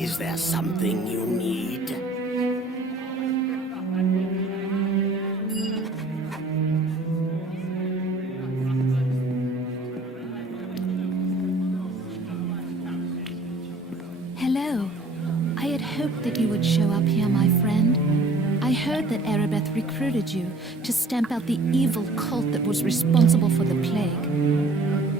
Is there something you need? Hello. I had hoped that you would show up here, my friend. I heard that Erebeth recruited you to stamp out the evil cult that was responsible for the plague.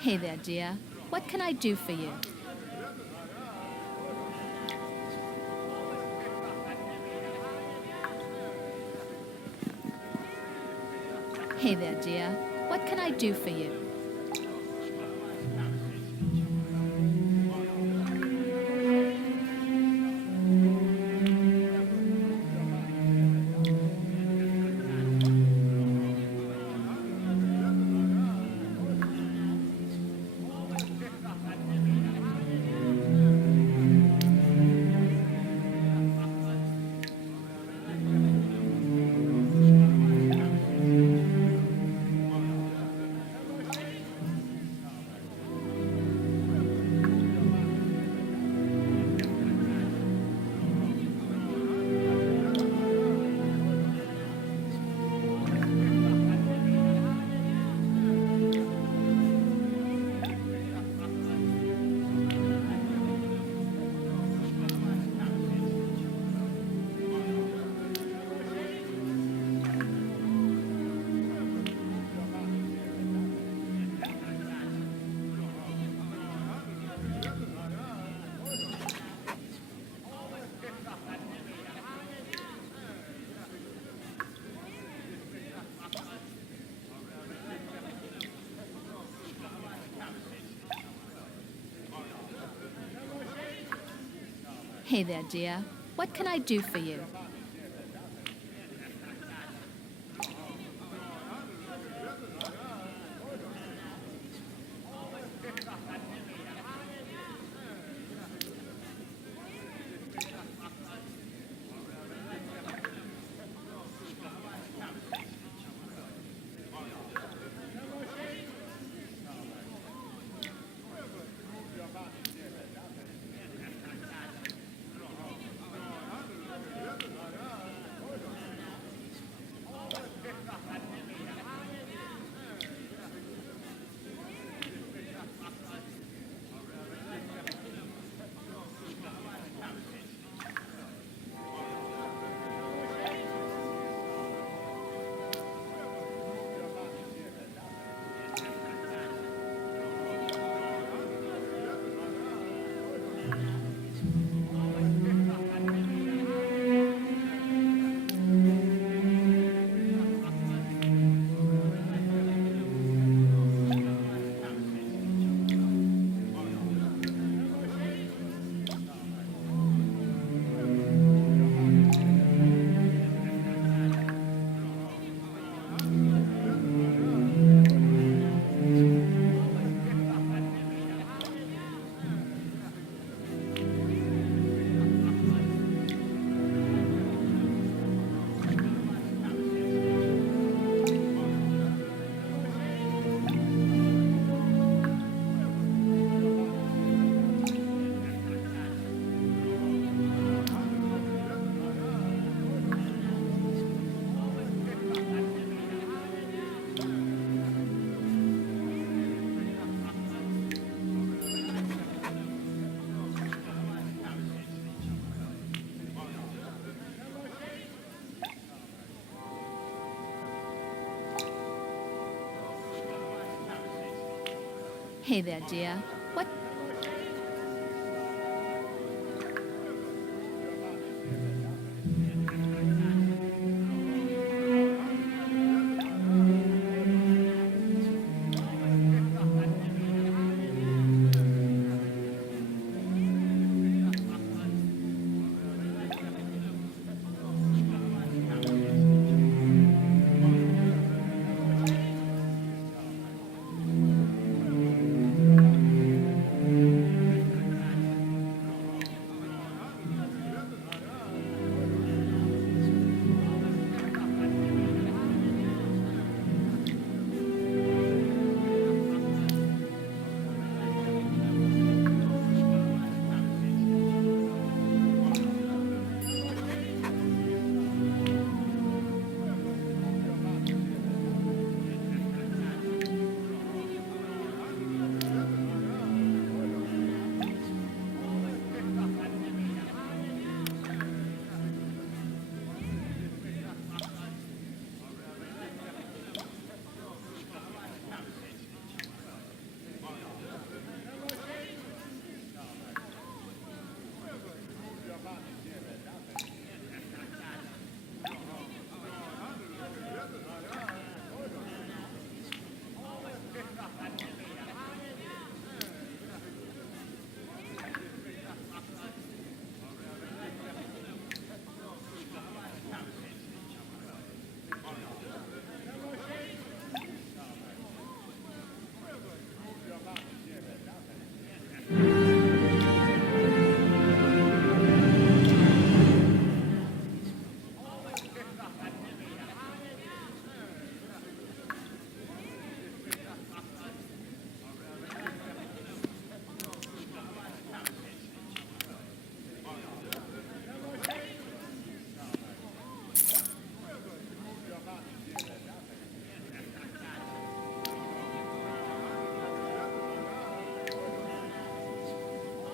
Hey there, dear. What can I do for you? Hey there, dear. What can I do for you? Hey there, dear. What can I do for you? Hey there, dear. What?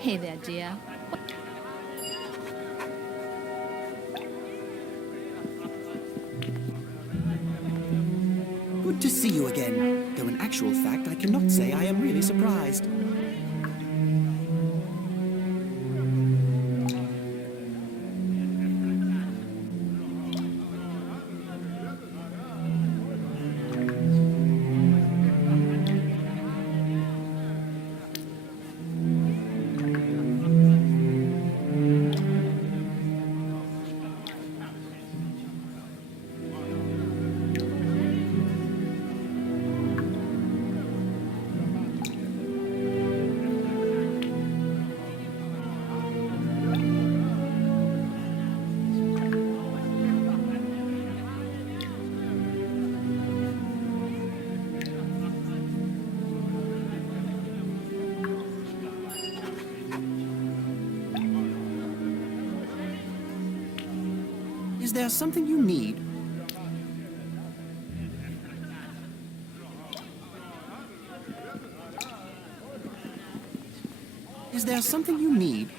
Hey there, dear. Good to see you again, though in actual fact I cannot say I am really surprised. Is there something you need? Is there something you need?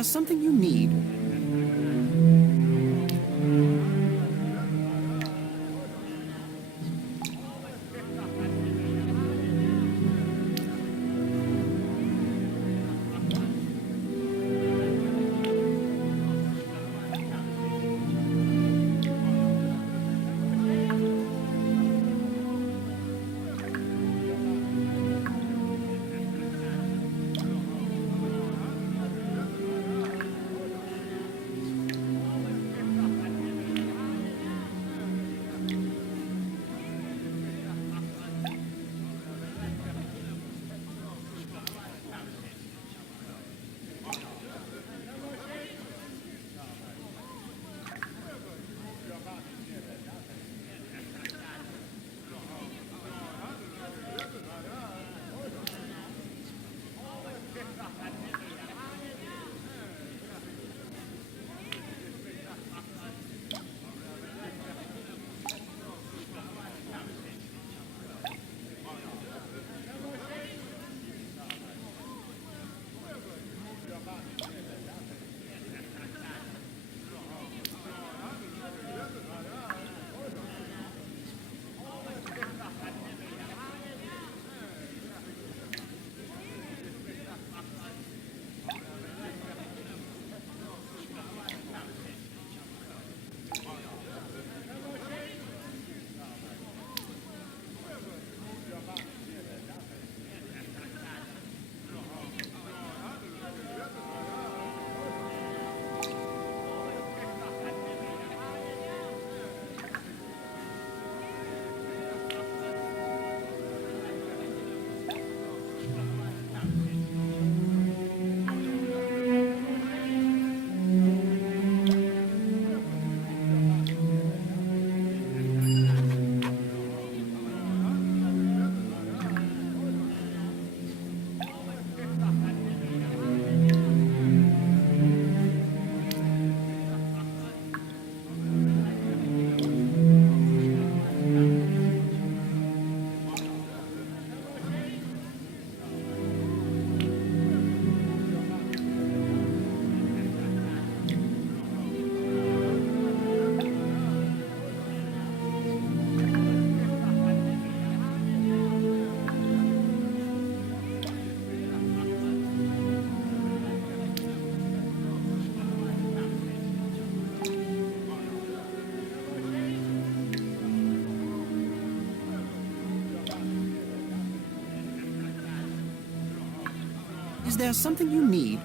there something you need? Is there something you need?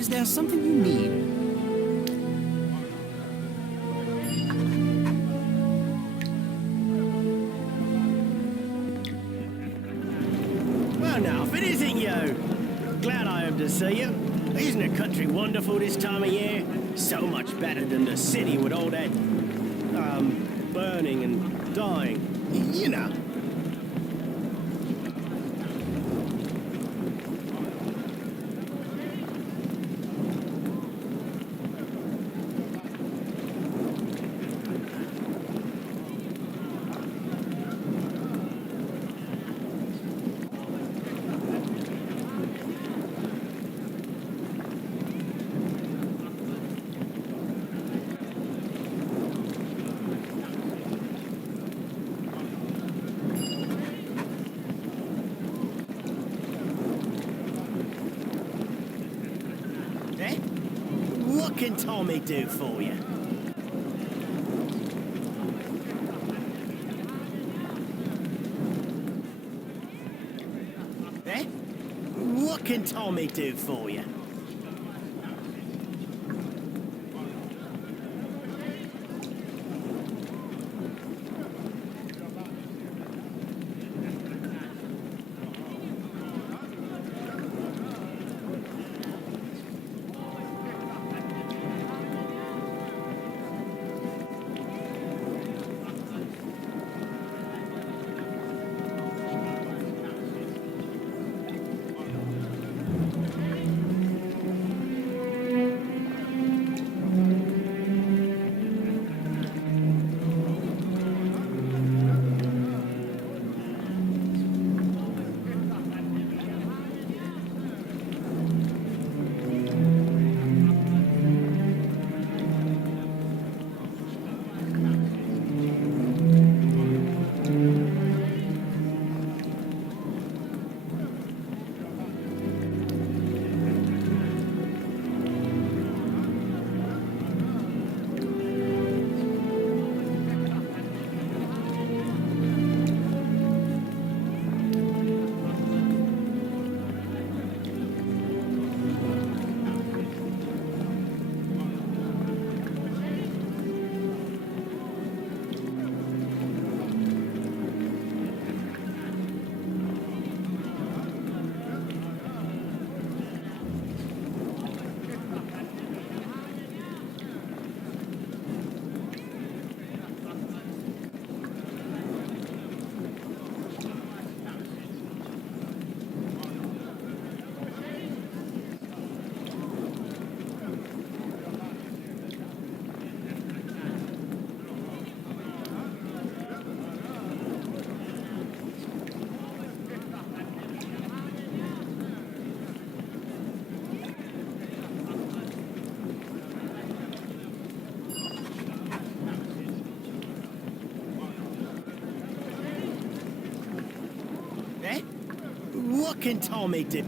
Is there something you need? see you. Isn't the country wonderful this time of year? So much better than the city with all that, burning and dying. You know. What can Tommy do for you? Eh? What can Tommy do for you? What can Tommy do?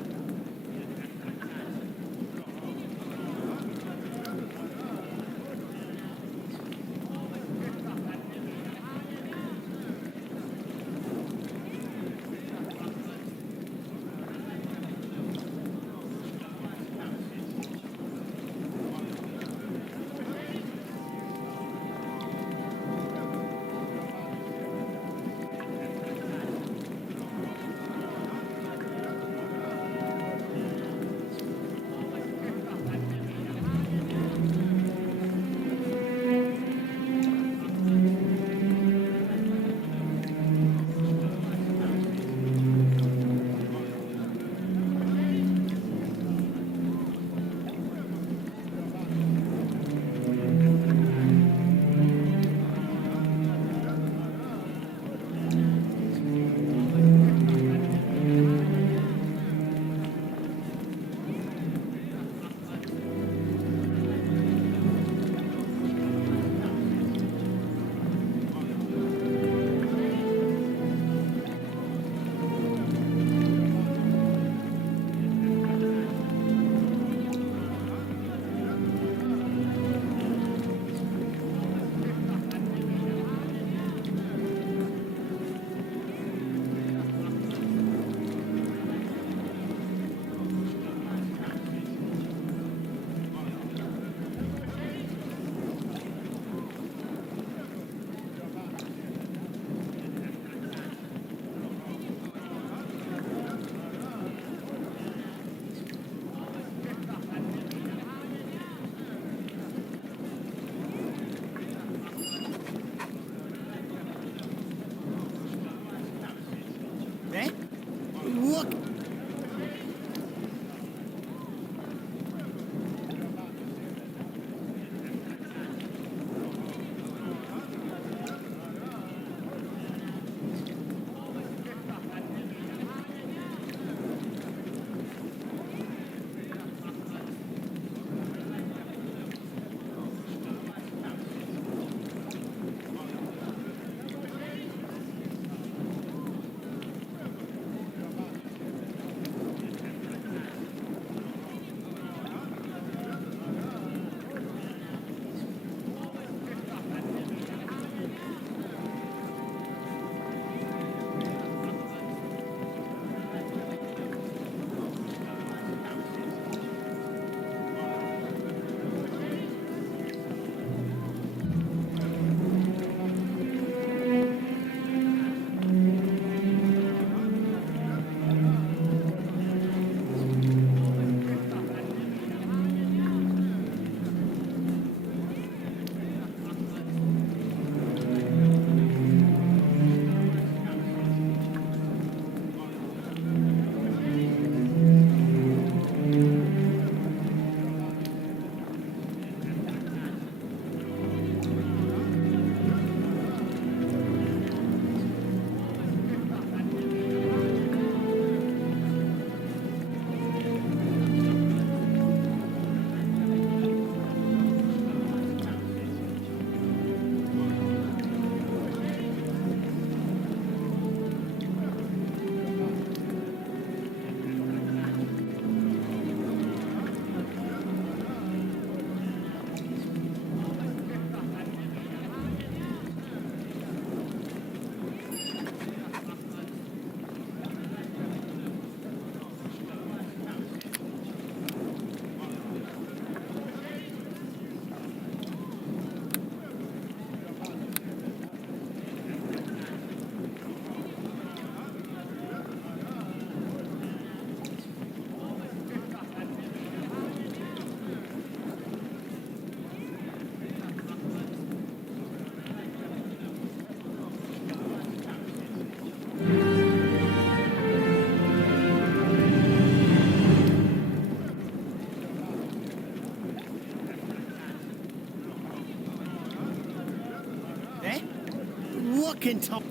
fucking time.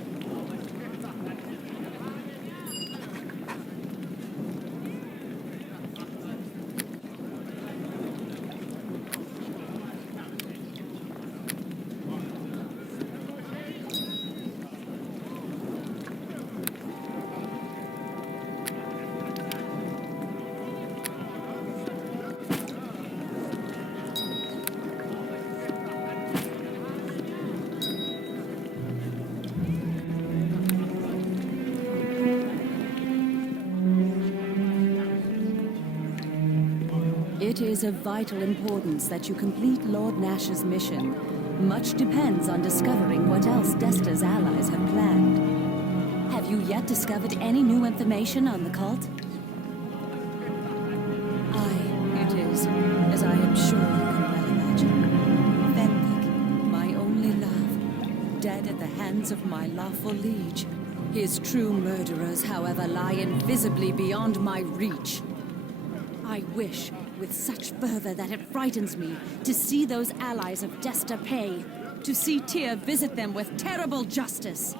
It is of vital importance that you complete Lord Nash's mission. Much depends on discovering what else Desta's allies have planned. Have you yet discovered any new information on the cult? Aye, it is, as I am sure you can well imagine. Benthic, my only love, dead at the hands of my lawful liege. His true murderers, however, lie invisibly beyond my reach. I wish, with such fervor that it frightens me, to see those allies of Desta pay, to see Tyr visit them with terrible justice.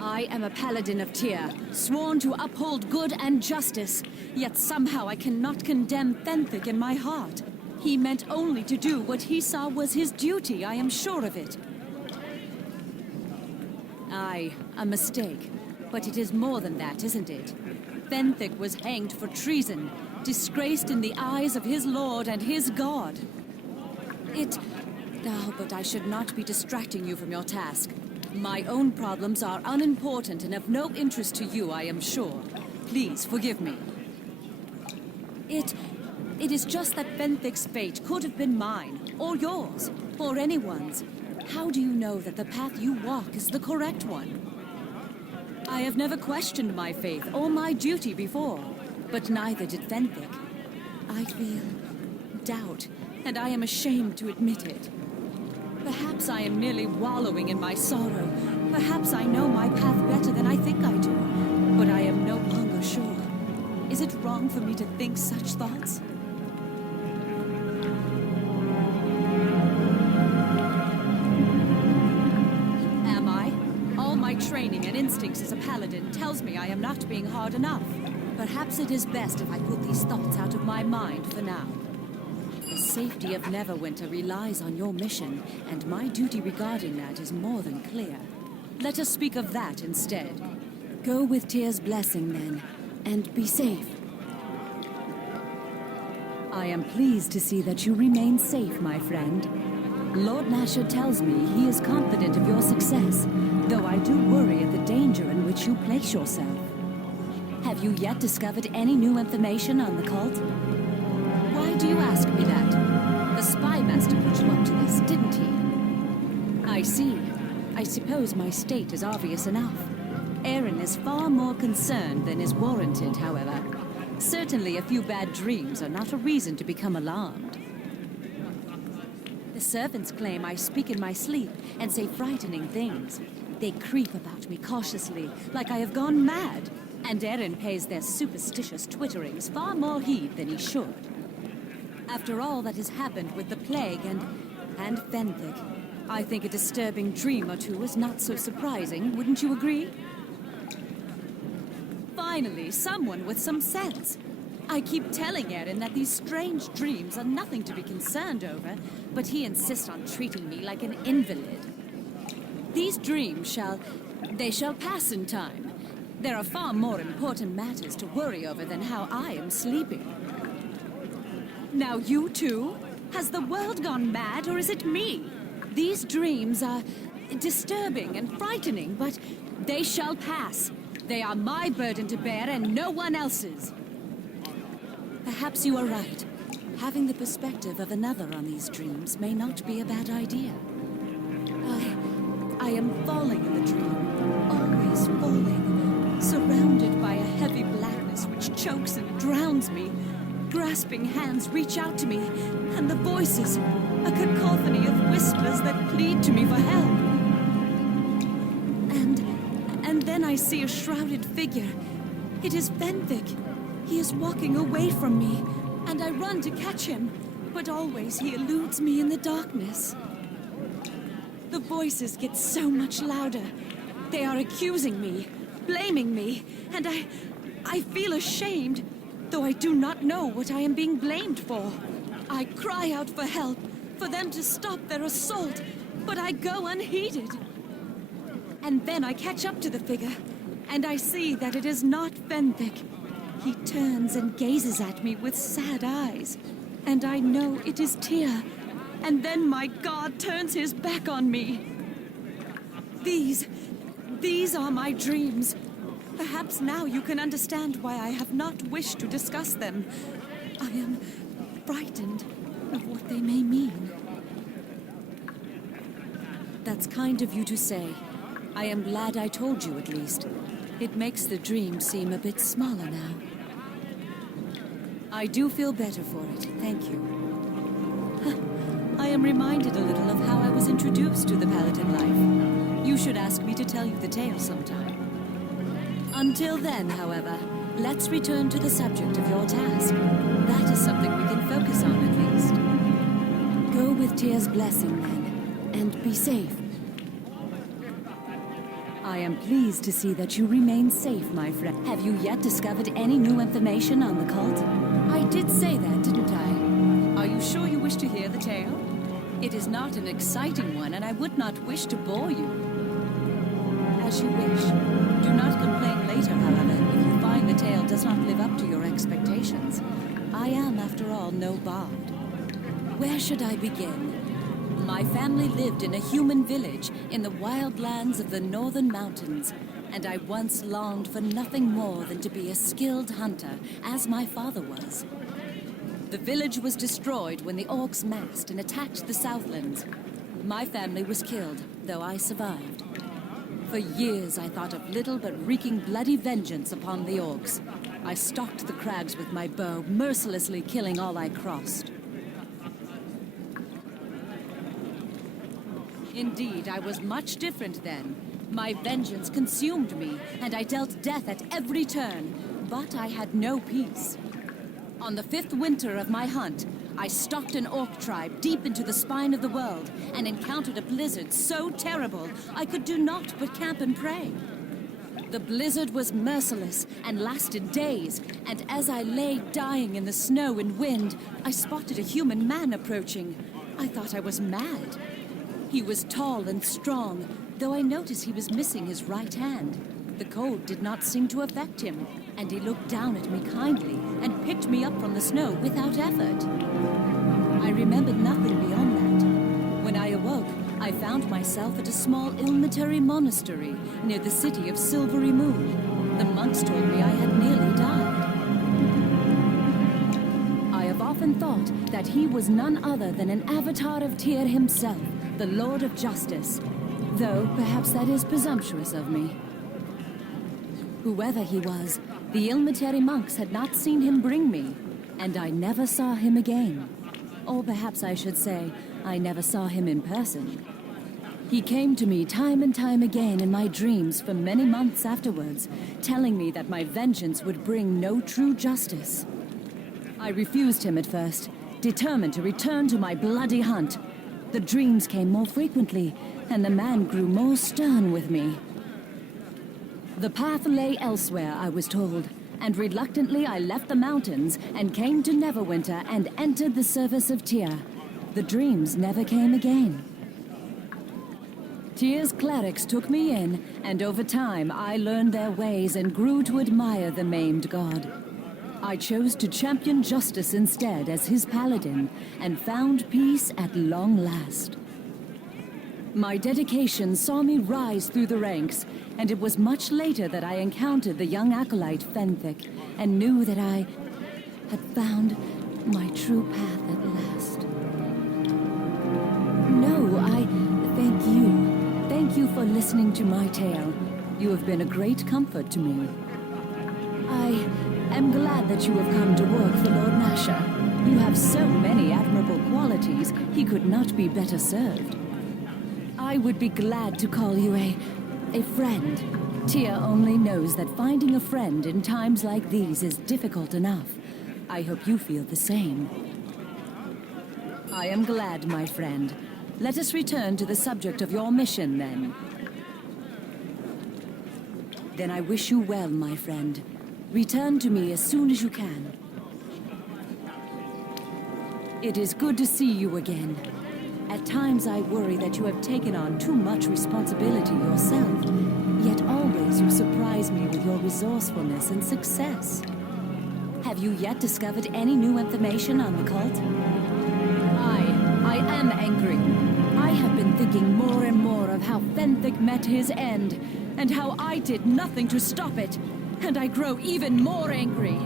I am a paladin of Tyr, sworn to uphold good and justice, yet somehow I cannot condemn Benthic in my heart. He meant only to do what he saw was his duty, I am sure of it. Aye, a mistake. But it is more than that, isn't it? Benthic was hanged for treason, disgraced in the eyes of his lord and his god. But I should not be distracting you from your task. My own problems are unimportant and of no interest to you, I am sure. Please forgive me. It is just that Benthic's fate could have been mine, or yours, or anyone's. How do you know that the path you walk is the correct one? I have never questioned my faith or my duty before, but neither did Benthic. I feel doubt, and I am ashamed to admit it. Perhaps I am merely wallowing in my sorrow. Perhaps I know my path better than I think I do, but I am no longer sure. Is it wrong for me to think such thoughts? Am I? All my training and instincts as a paladin tells me I am not being hard enough. Perhaps it is best if I put these thoughts out of my mind for now. The safety of Neverwinter relies on your mission, and my duty regarding that is more than clear. Let us speak of that instead. Go with Tyr's blessing, then, and be safe. I am pleased to see that you remain safe, my friend. Lord Nasher tells me he is confident of your success, though I do worry at the danger in which you place yourself. Have you yet discovered any new information on the cult? Why do you ask me that? The spy master put you up to this, didn't he? I see. I suppose my state is obvious enough. Aaron is far more concerned than is warranted, however. Certainly a few bad dreams are not a reason to become alarmed. The servants claim I speak in my sleep and say frightening things. They creep about me cautiously, like I have gone mad. And Aaron pays their superstitious twitterings far more heed than he should. After all that has happened with the plague and Benthic, I think a disturbing dream or two is not so surprising, wouldn't you agree? Finally, someone with some sense. I keep telling Aaron that these strange dreams are nothing to be concerned over, but he insists on treating me like an invalid. These dreams shall pass in time. There are far more important matters to worry over than how I am sleeping. Now you too? Has the world gone mad, or is it me? These dreams are disturbing and frightening, but they shall pass. They are my burden to bear and no one else's. Perhaps you are right. Having the perspective of another on these dreams may not be a bad idea. I am falling in the dream, always falling, surrounded by a heavy blackness which chokes and drowns me. Grasping hands reach out to me, and the voices, a cacophony of whispers that plead to me for help. And then I see a shrouded figure. It is Benthic. He is walking away from me, and I run to catch him, but always he eludes me in the darkness. The voices get so much louder. They are accusing me, blaming me, and I feel ashamed, though I do not know what I am being blamed for. I cry out for help, for them to stop their assault, but I go unheeded. And then I catch up to the figure, and I see that it is not Fenthik. He turns and gazes at me with sad eyes, and I know it is Tyr. And then my god turns his back on me. These are my dreams. Perhaps now you can understand why I have not wished to discuss them. I am frightened of what they may mean. That's kind of you to say. I am glad I told you at least. It makes the dream seem a bit smaller now. I do feel better for it, thank you. I am reminded a little of how I was introduced to the Paladin life. You should ask me to tell you the tale sometime. Until then, however, let's return to the subject of your task. That is something we can focus on at least. Go with Tyr's blessing, then, and be safe. I am pleased to see that you remain safe, my friend. Have you yet discovered any new information on the cult? I did say that, didn't I? Are you sure you wish to hear the tale? It is not an exciting one, and I would not wish to bore you. As you wish. Do not complain later, however, if you find the tale does not live up to your expectations. I am, after all, no bard. Where should I begin? My family lived in a human village in the wild lands of the northern mountains, and I once longed for nothing more than to be a skilled hunter, as my father was. The village was destroyed when the orcs massed and attacked the Southlands. My family was killed, though I survived. For years I thought of little but wreaking bloody vengeance upon the orcs. I stalked the crags with my bow, mercilessly killing all I crossed. Indeed, I was much different then. My vengeance consumed me, and I dealt death at every turn, but I had no peace. On the 5th winter of my hunt, I stalked an orc tribe deep into the spine of the world and encountered a blizzard so terrible I could do naught but camp and pray. The blizzard was merciless and lasted days, and as I lay dying in the snow and wind, I spotted a human man approaching. I thought I was mad. He was tall and strong, though I noticed he was missing his right hand. The cold did not seem to affect him, and he looked down at me kindly and picked me up from the snow without effort. I remembered nothing beyond that. When I awoke, I found myself at a small Ilmitary monastery near the city of Silvery Moon. The monks told me I had nearly died. I have often thought that he was none other than an avatar of Tyr himself, the Lord of Justice, though perhaps that is presumptuous of me. Whoever he was, the Ilmitary monks had not seen him bring me, and I never saw him again. Or perhaps I should say, I never saw him in person. He came to me time and time again in my dreams for many months afterwards, telling me that my vengeance would bring no true justice. I refused him at first, determined to return to my bloody hunt. The dreams came more frequently, and the man grew more stern with me. The path lay elsewhere, I was told, and reluctantly I left the mountains and came to Neverwinter and entered the service of Tyr. The dreams never came again. Tyr's clerics took me in, and over time I learned their ways and grew to admire the maimed god. I chose to champion justice instead as his paladin, and found peace at long last. My dedication saw me rise through the ranks, and it was much later that I encountered the young acolyte Fenthik, and knew that I had found my true path at last. No, I thank you. Thank you for listening to my tale. You have been a great comfort to me. I am glad that you have come to work for Lord Nasher. You have so many admirable qualities, he could not be better served. I would be glad to call you a friend. Tyr only knows that finding a friend in times like these is difficult enough. I hope you feel the same. I am glad, my friend. Let us return to the subject of your mission, then. Then I wish you well, my friend. Return to me as soon as you can. It is good to see you again. At times I worry that you have taken on too much responsibility yourself, yet always you surprise me with your resourcefulness and success. Have you yet discovered any new information on the cult? I am angry. I have been thinking more and more of how Fenthic met his end, and how I did nothing to stop it, and I grow even more angry.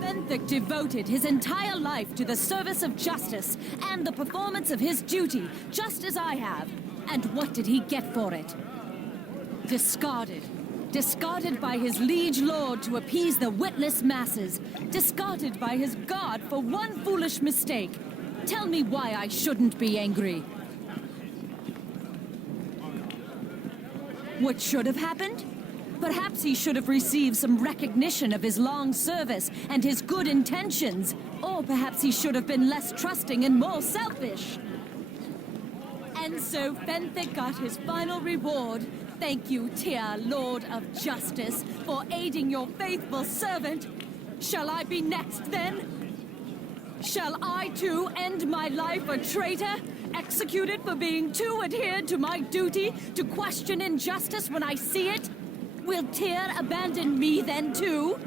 Fenthic devoted his entire life to the service of justice and the performance of his duty, just as I have. And what did he get for it? Discarded. Discarded by his liege lord to appease the witless masses. Discarded by his god for one foolish mistake. Tell me why I shouldn't be angry. What should have happened? Perhaps he should have received some recognition of his long service and his good intentions. Or perhaps he should have been less trusting and more selfish. And so Fenthic got his final reward. Thank you, Tyr, Lord of Justice, for aiding your faithful servant. Shall I be next, then? Shall I, too, end my life a traitor? Executed for being too adhered to my duty to question injustice when I see it? Will Tyr abandon me then, too?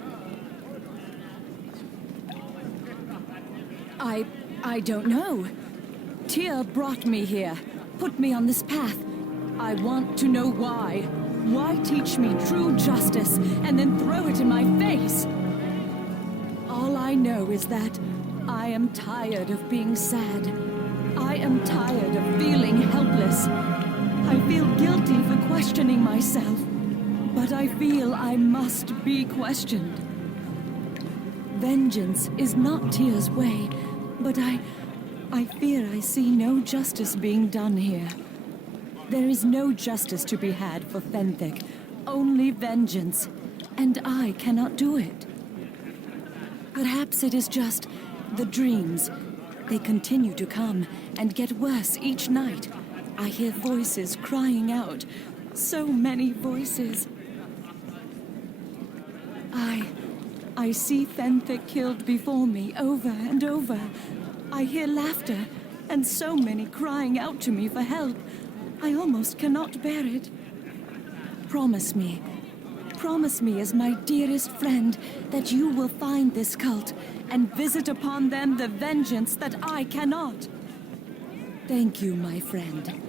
I don't know. Tyr brought me here, put me on this path. I want to know why. Why teach me true justice and then throw it in my face? All I know is that I am tired of being sad. I am tired of feeling helpless. I feel guilty for questioning myself, but I feel I must be questioned. Vengeance is not Tyr's way, but I fear I see no justice being done here. There is no justice to be had for Fenthic, only vengeance, and I cannot do it. Perhaps it is just the dreams. They continue to come and get worse each night. I hear voices crying out, so many voices. I see Fenthic killed before me over and over. I hear laughter and so many crying out to me for help. I almost cannot bear it. Promise me as my dearest friend, that you will find this cult and visit upon them the vengeance that I cannot. Thank you, my friend.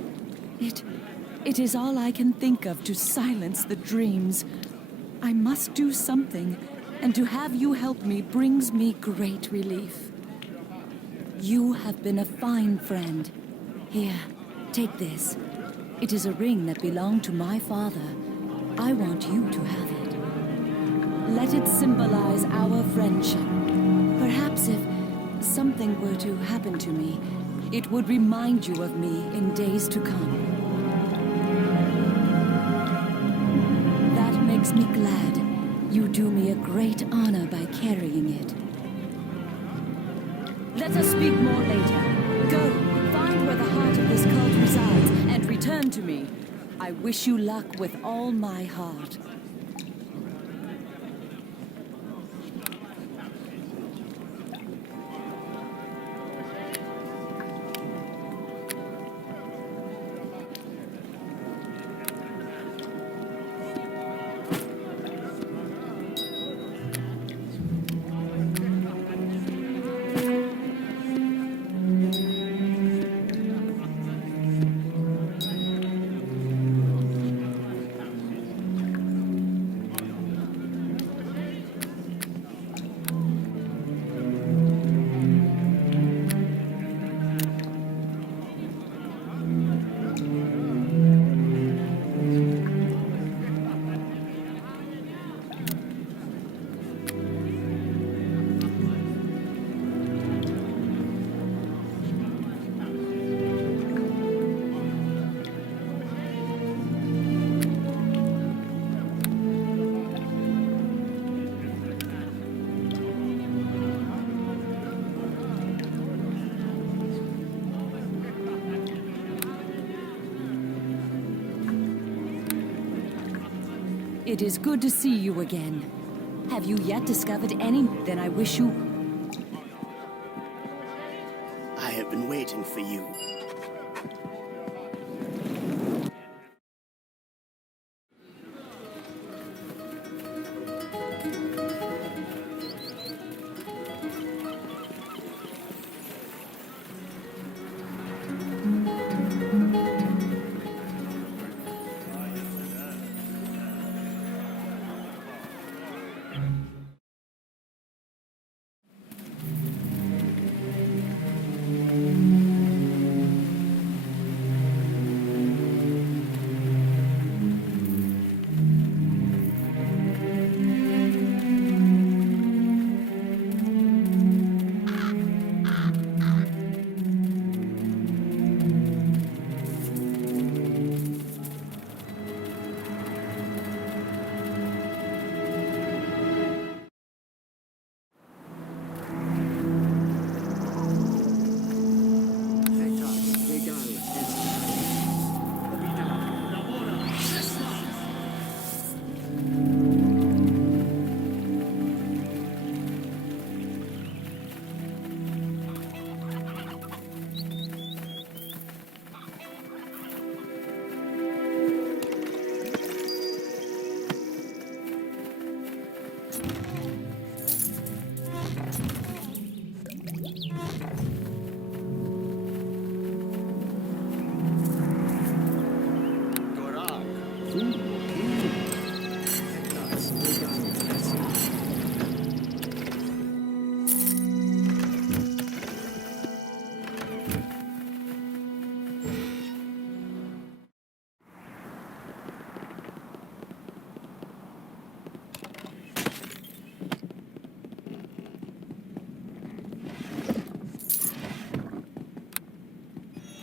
It is all I can think of to silence the dreams. I must do something, and to have you help me brings me great relief. You have been a fine friend. Here, take this. It is a ring that belonged to my father. I want you to have it. Let it symbolize our friendship. Perhaps if something were to happen to me, it would remind you of me in days to come. That makes me glad. You do me a great honor by carrying it. Let us speak more later. Go, find where the heart of this cult resides, and return to me. I wish you luck with all my heart. It is good to see you again. Have you yet discovered any? Then I wish you... I have been waiting for you.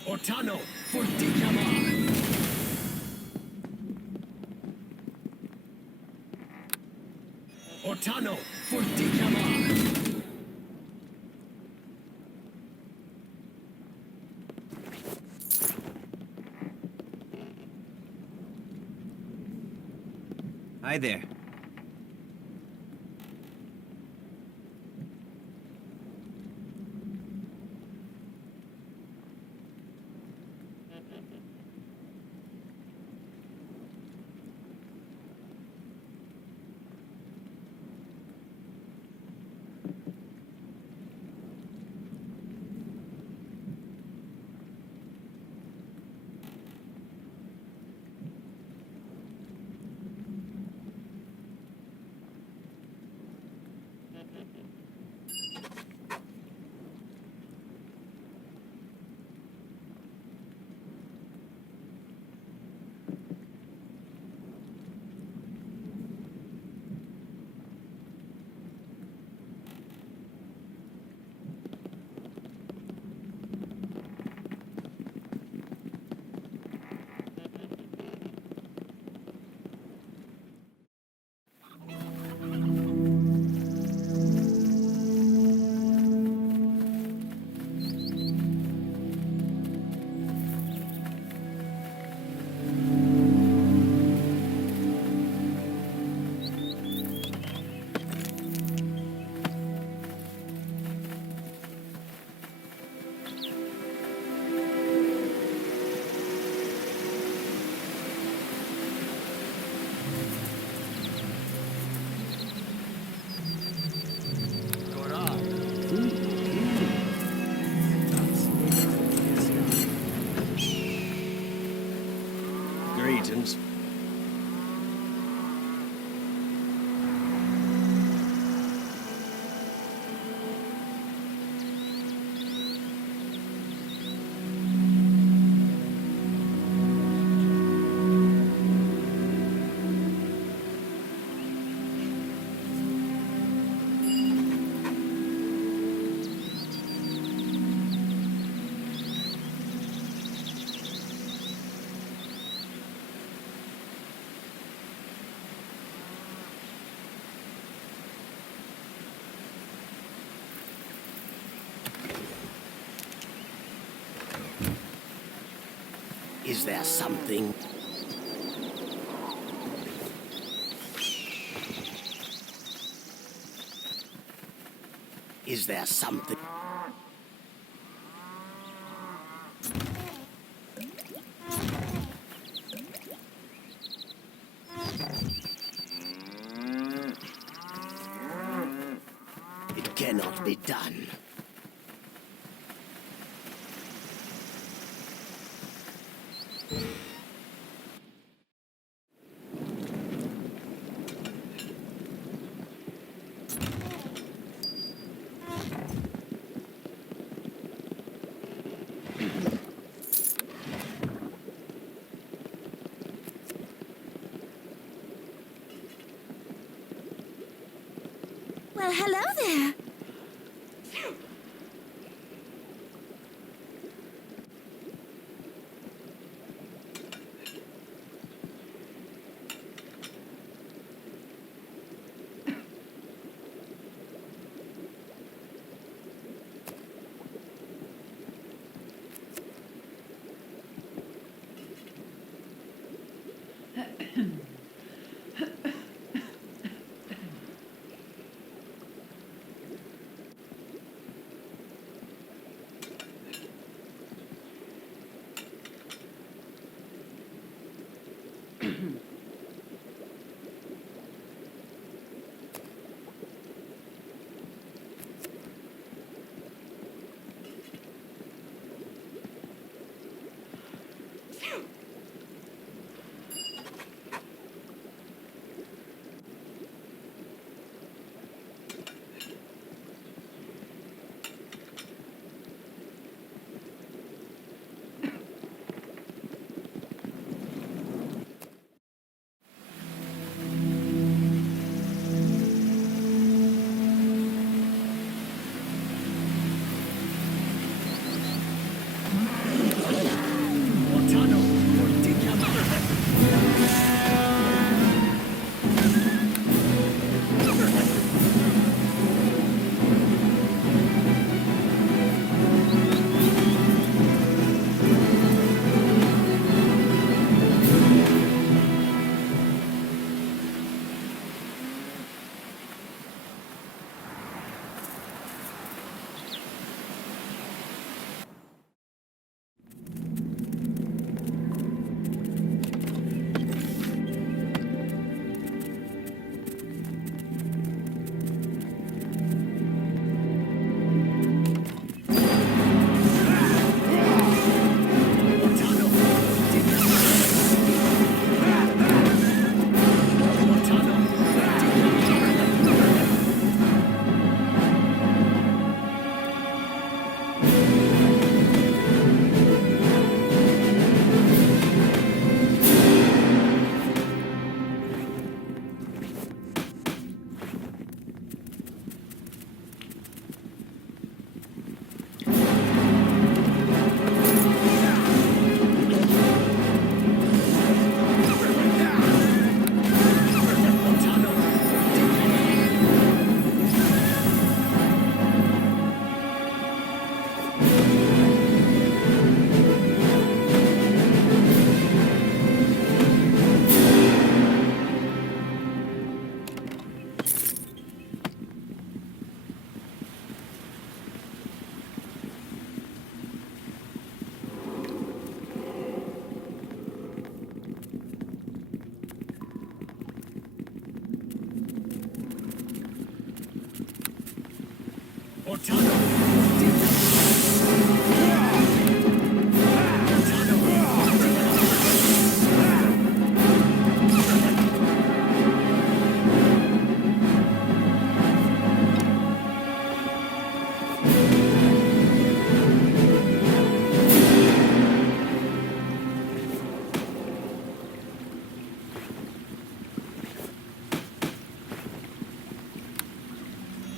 Ortano, fortigiamar! Ortano, fortigiamar! Hi there. Greetings. Is there something? Is there something? It cannot be done. Well, hello there. Ortano, fortichiama.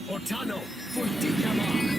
Ortano, fortichiama.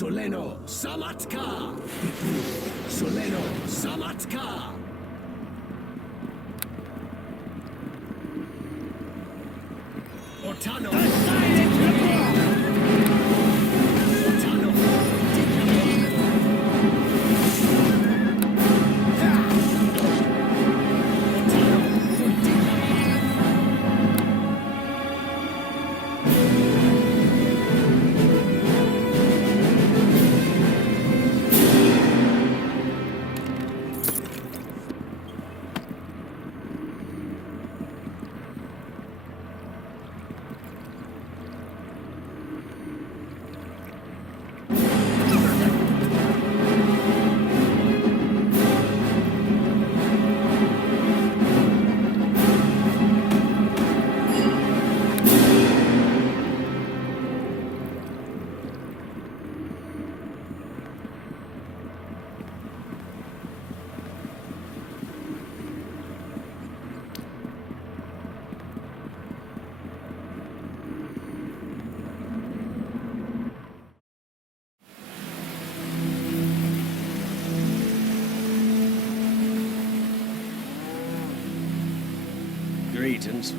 Soleno Samatka! Soleno Samatka! Otano! Otano! Greetings.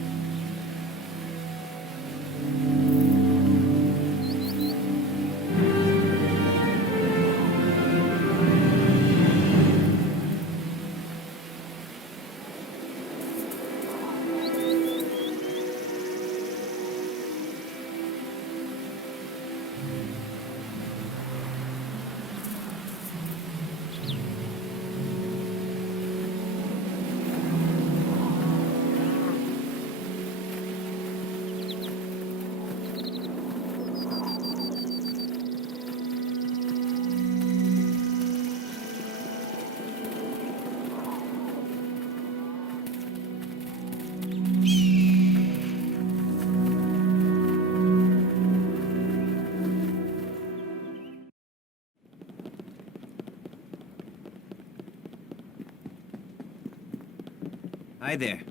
Hi there.